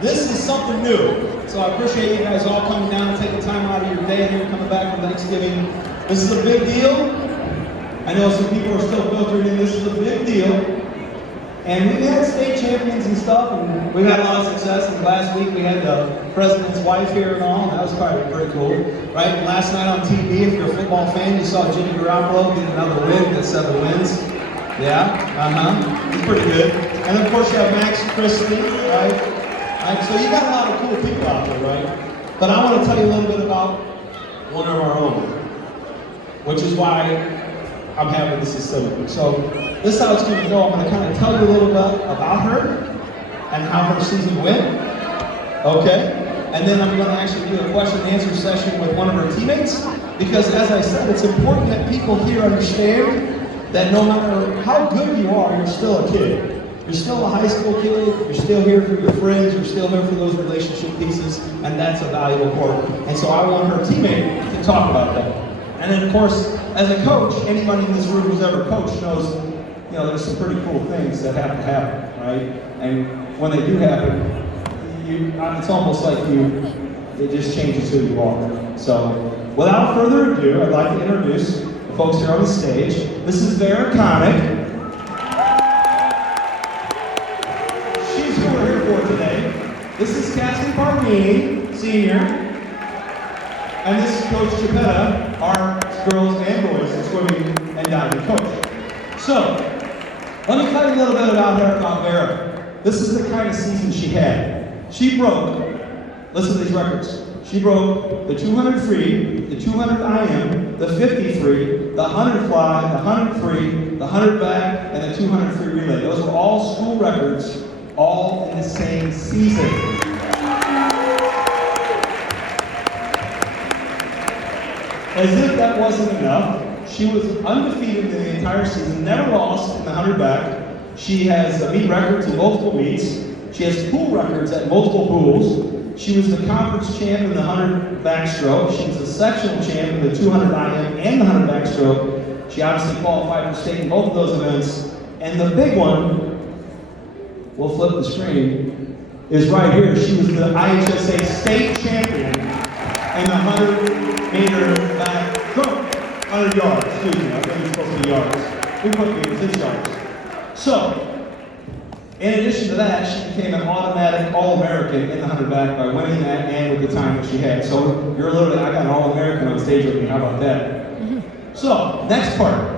This is something new. So I appreciate you guys all coming down and taking time out of your day here, coming back from Thanksgiving. This is a big deal. I know some people are still filtering in. This is a big deal. And we've had state champions and stuff, and we've had a lot of success. And last week we had the president's wife here and all, and that was probably pretty cool. Right? Last night on TV, if you're a football fan, you saw Jimmy Garoppolo get another win, got 7 wins. Yeah, He's pretty good. And then of course you have Max Christie, right? So you got a lot of cool people out there, right? But I want to tell you a little bit about one of our own, which is why I'm having this facility. So this is how it's going to go. I'm going to kind of tell you a little bit about her and how her season went, okay? And then I'm going to actually do a question and answer session with one of her teammates, because as I said, it's important that people here understand that no matter how good you are, you're still a kid. You're still a high school kid, you're still here for your friends, you're still here for those relationship pieces, and that's a valuable part. And so I want her teammate to talk about that. And then of course, as a coach, anybody in this room who's ever coached knows, you know, there's some pretty cool things that have to happen, right? And when they do happen, it's almost like it just changes who you are. So without further ado, I'd like to introduce the folks here on the stage. This is Vera Connick. This is Cassie Barnini, senior, and this is Coach Chapetta, our girls and boys in swimming and diving coach. So, let me tell you a little bit about Vera. This is the kind of season she had. She broke, listen to these records, she broke the 200 free, the 200 IM, the 50 free, the 100 fly, the 100 free, the 100 back, and the 200 free relay. Those were all school records, all in the same season. As if that wasn't enough, she was undefeated in the entire season, never lost in the 100 back. She has meet records in multiple meets. She has pool records at multiple pools. She was the conference champ in the 100 backstroke. She was the sectional champ in the 200 IM and the 100 backstroke. She obviously qualified for state in both of those events. And the big one, we'll flip the screen, is right here. She was the IHSA state champion in the 100-meter back stroke. 100 yards, excuse me, I think it's supposed to be yards. We put meters, it's yards. So, in addition to that, she became an automatic All-American in the 100 back by winning that and with the time that she had. So, you're literally, I got an All-American on stage with me, how about that? So, next part.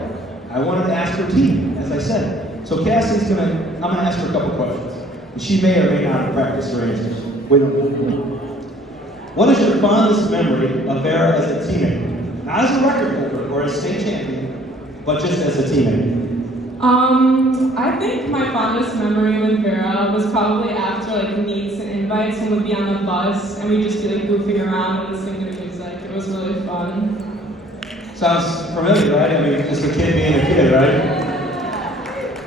I wanted to ask her team, as I said. So Cassie's I'm gonna ask her a couple questions. And she may or may not have practiced her answers. We don't know. What is your fondest memory of Vera as a teammate? Not as a record holder or a state champion, but just as a teammate. I think my fondest memory with Vera was probably after like meets and invites, and we'd be on the bus and we'd just be like goofing around and listening to music. It was really fun. Sounds familiar, right? I mean, just a kid being a kid, right?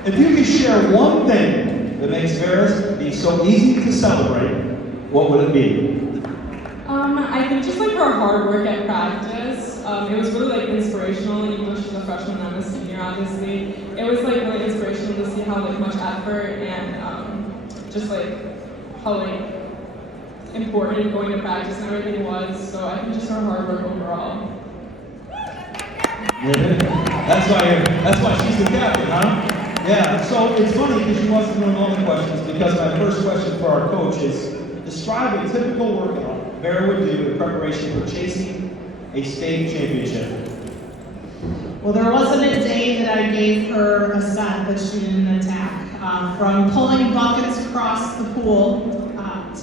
If you could share one thing that makes Vera be so easy to celebrate, what would it be? I think just like her hard work at practice. It was really like inspirational, even though she's a freshman and I'm a senior, obviously. It was like really inspirational to see how like much effort and just like how like important going to practice and everything was. So I think just her hard work overall. That's why she's the captain, huh? Yeah, so it's funny because she wasn't doing all the questions, because my first question for our coach is, describe a typical workout Vera would do in preparation for chasing a state championship. Well, there wasn't a day that I gave her a set that she didn't attack. From pulling buckets across the pool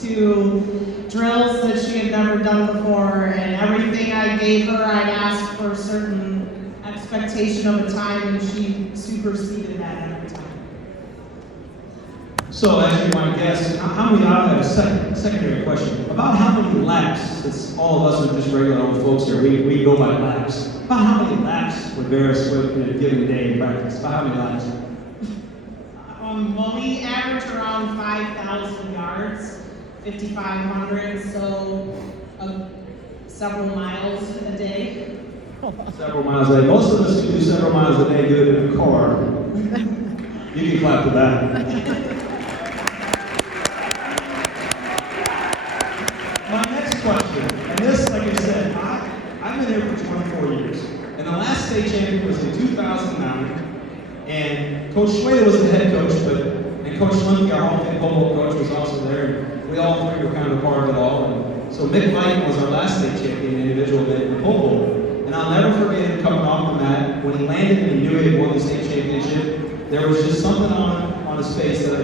to drills that she had never done before, and everything I gave her, I'd ask for a certain expectation of a time, and she superseded that every time. So, as you might guess, how many, I have a secondary question. About how many laps, since all of us are just regular old folks here, we go by laps. About how many laps would Vera swim in a given day in practice? About how many laps? Well, we average around 5,000 yards, 5,500, so several miles a day. Several miles a day. Most of us who do several miles a day do it in a car. You can clap for that. championship. And this, like I said, I've been here for 24 years. And the last state champion was in 2009. And Coach Schweda was the head coach, and Coach Linke, our Hall of Fame pole vault coach, was also there. And we all three were kind of a part of it all. And so Mick Mike was our last state champion individual event in the pole vault. And I'll never forget him coming off the mat. When he landed and he knew he had won the state championship, there was just something on his face that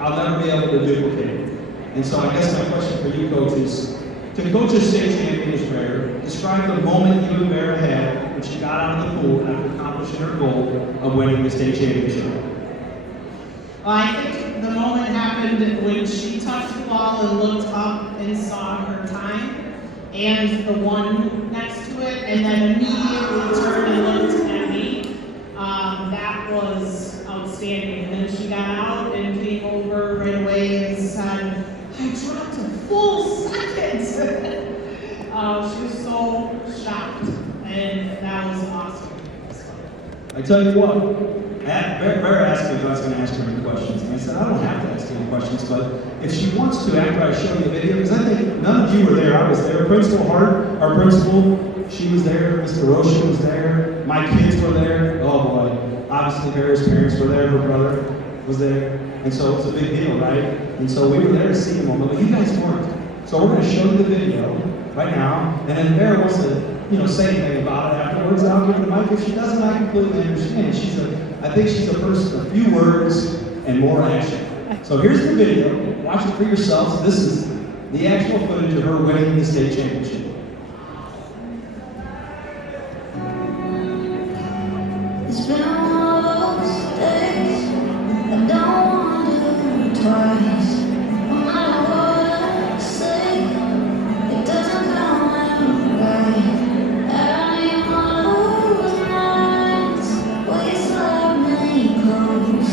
I'll never be able to duplicate. And so I guess my question for you, Coach, is to coach a state champion is rare. Describe the moment you and Vera had when she got out of the pool after accomplishing her goal of winning the state championship. Well, I think the moment happened when she touched the ball and looked up and saw her time and the one next to it, and then immediately turned and looked at me. That was outstanding. And then she got out and came over right away and said, I dropped a full second. She was so shocked, and that was awesome. I tell you what, Vera asked me if I was going to ask her any questions, and I said, I don't have to ask any questions, but if she wants to, after I show you the video, because I think none of you were there, I was there. Principal Hart, our principal, she was there, Mr. Rocha was there, my kids were there, oh boy, obviously Vera's parents were there, her brother was there, and so it was a big deal, right? And so we were there to see the moment, but you guys weren't. So we're going to show you the video right now, and then Vera wants to, say anything about it afterwards. I'll give her the mic. If she doesn't, I completely understand. I think she's a person of few words and more action. So here's the video. Watch it for yourselves. This is the actual footage of her winning the state championship. It's been one of those days I don't want to do twice. No matter what I say, it doesn't come out right. I don't even want to lose nights where you slap me close.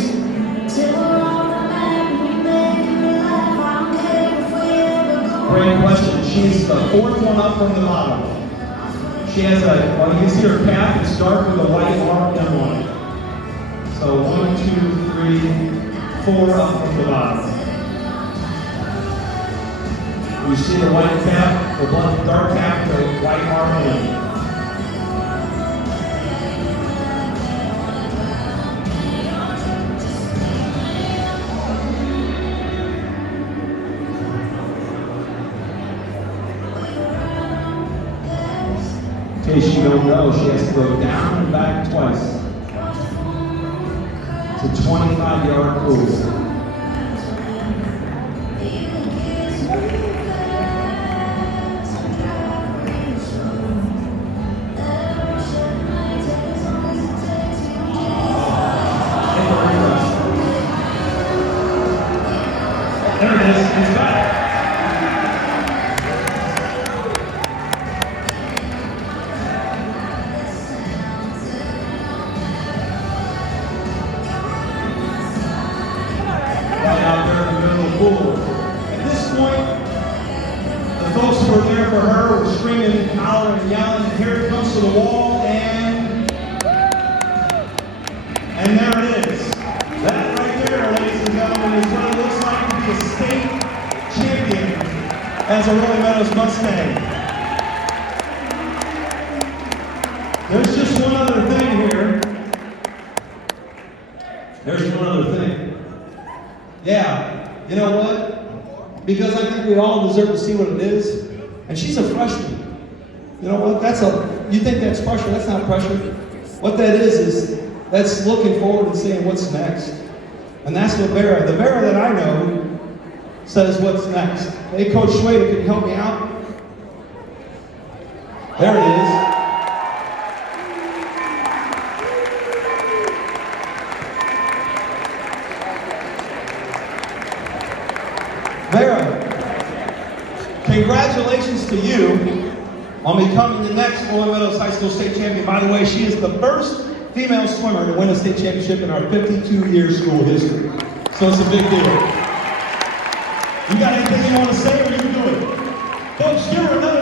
Till we're on the map and you make me laugh. I don't care if we ever go. Great question. She's the fourth one up from the bottom. She has you can see her calf is dark with a white mark down on it. So 1, 2, 3, 4 up from the bottom. You see the white calf, the dark calf with a white mark on it. In case you don't know, she has to go down and back twice. It's a 25-yard pool. There it is, it's back. Out there in the middle of the pool. At this point, the folks who were there for her were screaming, hollering, and yelling, and here it comes to the wall, and there it is. That right there, ladies and gentlemen, is what it looks like to be a state champion as a Rolling Meadows Mustang. There's just one other thing here. There's one other thing. Yeah, you know what? Because I think we all deserve to see what it is. And she's a freshman. You know what? You think that's pressure? That's not pressure. What that is that's looking forward and saying what's next. And that's what the Vera that I know says what's next. Hey, Coach Schweda, can you help me out? There it is. Vera, congratulations to you on becoming the next Rolling Meadows High School State Champion. By the way, she is the first female swimmer to win a state championship in our 52-year school history. So it's a big deal. You got anything you want to say, or you do it? Folks, give her another